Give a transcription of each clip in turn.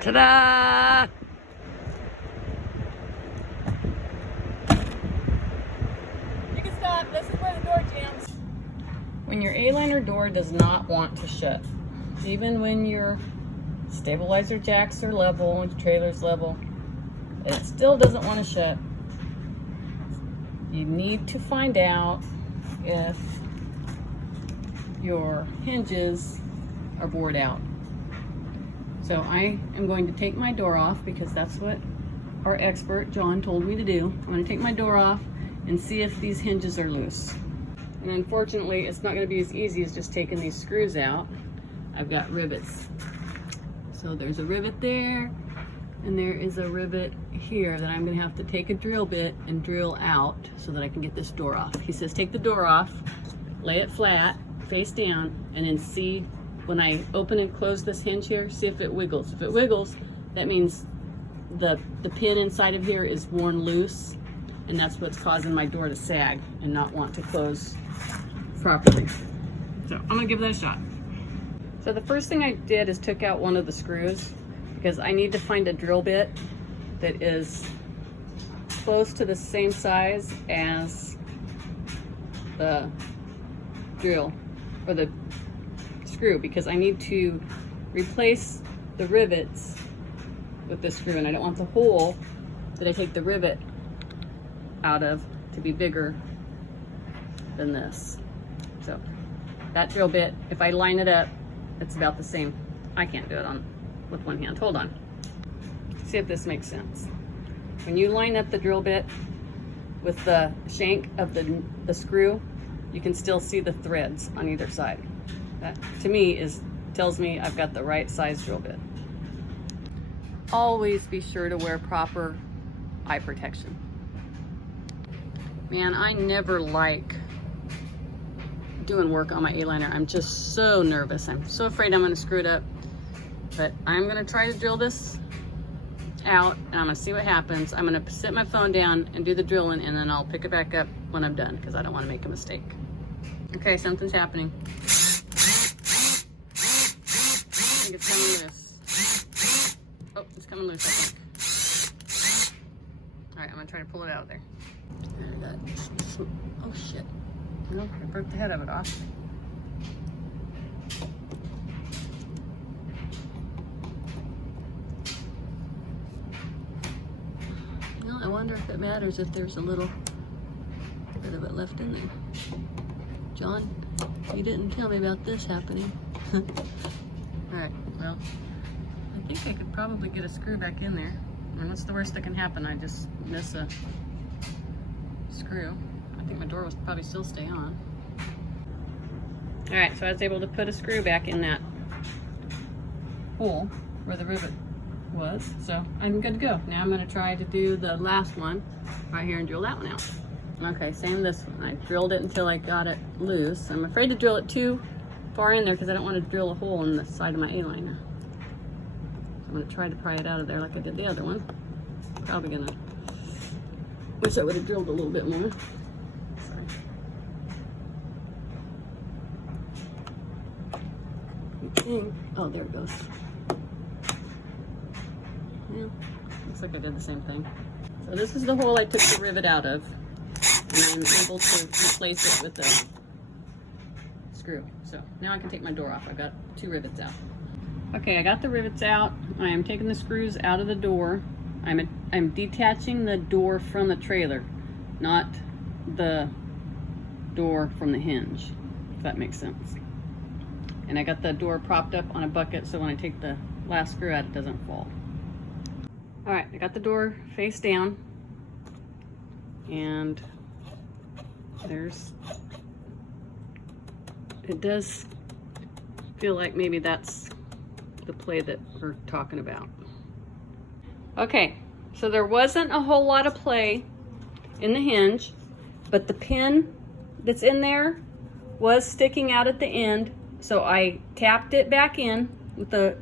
Ta-da! You can stop. This is where the door jams. When your A-liner door does not want to shut, even when your stabilizer jacks are level and your trailer's level, it still doesn't want to shut. You need to find out if your hinges are bored out. So I am going to take my door off because that's what our expert John told me to do. I'm going to take my door off and see if these hinges are loose. And unfortunately, it's not going to be as easy as just taking these screws out. I've got rivets. So there's a rivet there, and there is a rivet here that I'm going to have to take a drill bit and drill out so that I can get this door off. He says take the door off, lay it flat, face down, and then see when I open and close this hinge here, see if it wiggles. If it wiggles, that means the pin inside of here is worn loose, and that's what's causing my door to sag and not want to close properly. So I'm gonna give that a shot. So the first thing I did is took out one of the screws because I need to find a drill bit that is close to the same size as the drill or the screw, because I need to replace the rivets with this screw, and I don't want the hole that I take the rivet out of to be bigger than this. So that drill bit, if I line it up, it's about the same. I can't do it with one hand. Hold on. See if this makes sense. When you line up the drill bit with the shank of the screw, you can still see the threads on either side. That to me tells me I've got the right size drill bit. Always be sure to wear proper eye protection. Man, I never like doing work on my A-liner. I'm just so nervous. I'm so afraid I'm gonna screw it up. But I'm gonna try to drill this out and I'm gonna see what happens. I'm gonna set my phone down and do the drilling, and then I'll pick it back up when I'm done because I don't wanna make a mistake. Okay, something's happening. I think it's coming loose. Oh, it's coming loose, I think. All right, I'm gonna try to pull it out of there. Oh shit. No, I broke the head of it off. Well, I wonder if it matters if there's a little bit of it left in there. John, you didn't tell me about this happening. Alright, well, I think I could probably get a screw back in there. And what's the worst that can happen? I just miss a screw. I think my door will probably still stay on. Alright, so I was able to put a screw back in that hole where the rivet was. So I'm good to go. Now I'm going to try to do the last one right here and drill that one out. Okay, same this one. I drilled it until I got it loose. I'm afraid to drill it too far in there because I don't want to drill a hole in the side of my A-liner. So I'm going to try to pry it out of there like I did the other one. Probably going to wish I would have drilled a little bit more. Sorry. Oh, there it goes. Yeah, looks like I did the same thing. So this is the hole I took the rivet out of, and I'm able to replace it with a screw. So now I can take my door off. I got 2 rivets out. Okay, I got the rivets out. I am taking the screws out of the door. I'm detaching the door from the trailer, not the door from the hinge, if that makes sense. And I got the door propped up on a bucket so when I take the last screw out, it doesn't fall. All right, I got the door face down, and it does feel like maybe that's the play that we're talking about. Okay, so there wasn't a whole lot of play in the hinge, but the pin that's in there was sticking out at the end, so I tapped it back in with a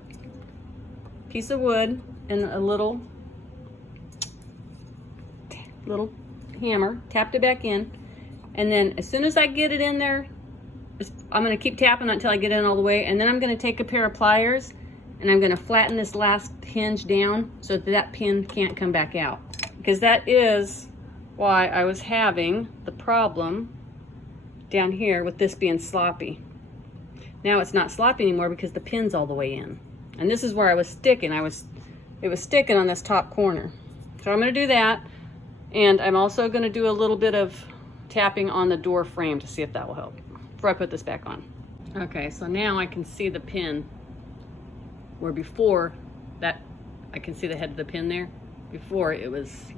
piece of wood and a little hammer, tapped it back in, and then as soon as I get it in there, I'm going to keep tapping until I get in all the way, and then I'm going to take a pair of pliers and I'm gonna flatten this last hinge down so that that pin can't come back out. Because that is why I was having the problem down here with this being sloppy. Now it's not sloppy anymore because the pin's all the way in. And this is where I was sticking. It was sticking on this top corner. So I'm gonna do that. And I'm also gonna do a little bit of tapping on the door frame to see if that will help before I put this back on. Okay, so now I can see the pin where before that, I can see the head of the pin there. Before it was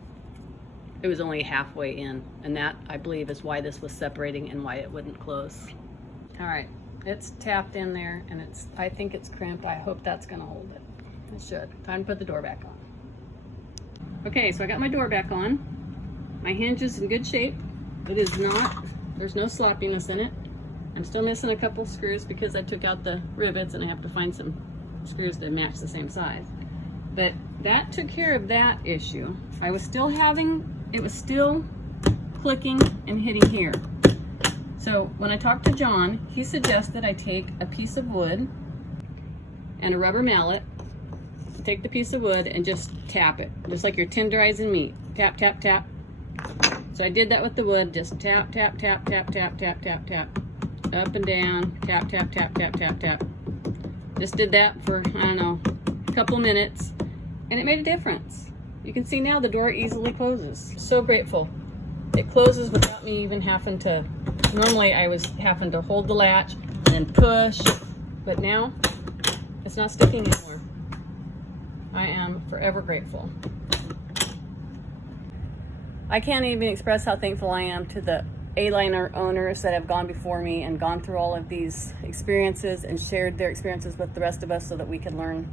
only halfway in, and that I believe is why this was separating and why it wouldn't close. All right, it's tapped in there and I think it's crimped. I hope that's gonna hold it. It should. Time to put the door back on. Okay, so I got my door back on. My hinge is in good shape. It is not, there's no sloppiness in it. I'm still missing a couple screws because I took out the rivets and I have to find some screws that match the same size. But that took care of that issue. I was still it was still clicking and hitting here. So when I talked to John, he suggested I take a piece of wood and a rubber mallet, take the piece of wood and just tap it, just like you're tenderizing meat. Tap, tap, tap. So I did that with the wood, just tap, tap, tap, tap, tap, tap, tap, tap. Up and down, tap, tap, tap, tap, tap, tap. Just did that for, I don't know, a couple minutes, and it made a difference. You can see now the door easily closes. So grateful. It closes without me even having to, normally I was having to hold the latch and then push, but now it's not sticking anymore. I am forever grateful. I can't even express how thankful I am to the Aliner owners that have gone before me and gone through all of these experiences and shared their experiences with the rest of us so that we could learn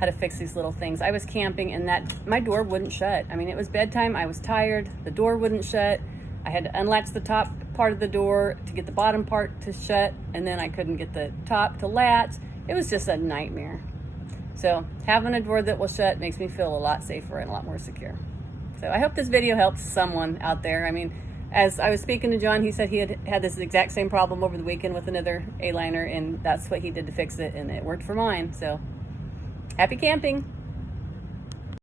how to fix these little things. I was camping and my door wouldn't shut. I mean, it was bedtime, I was tired, the door wouldn't shut. I had to unlatch the top part of the door to get the bottom part to shut, and then I couldn't get the top to latch. It was just a nightmare. So having a door that will shut makes me feel a lot safer and a lot more secure. So I hope this video helps someone out there. I mean, as I was speaking to John, he said he had this exact same problem over the weekend with another Aliner, and that's what he did to fix it, and it worked for mine. So happy camping.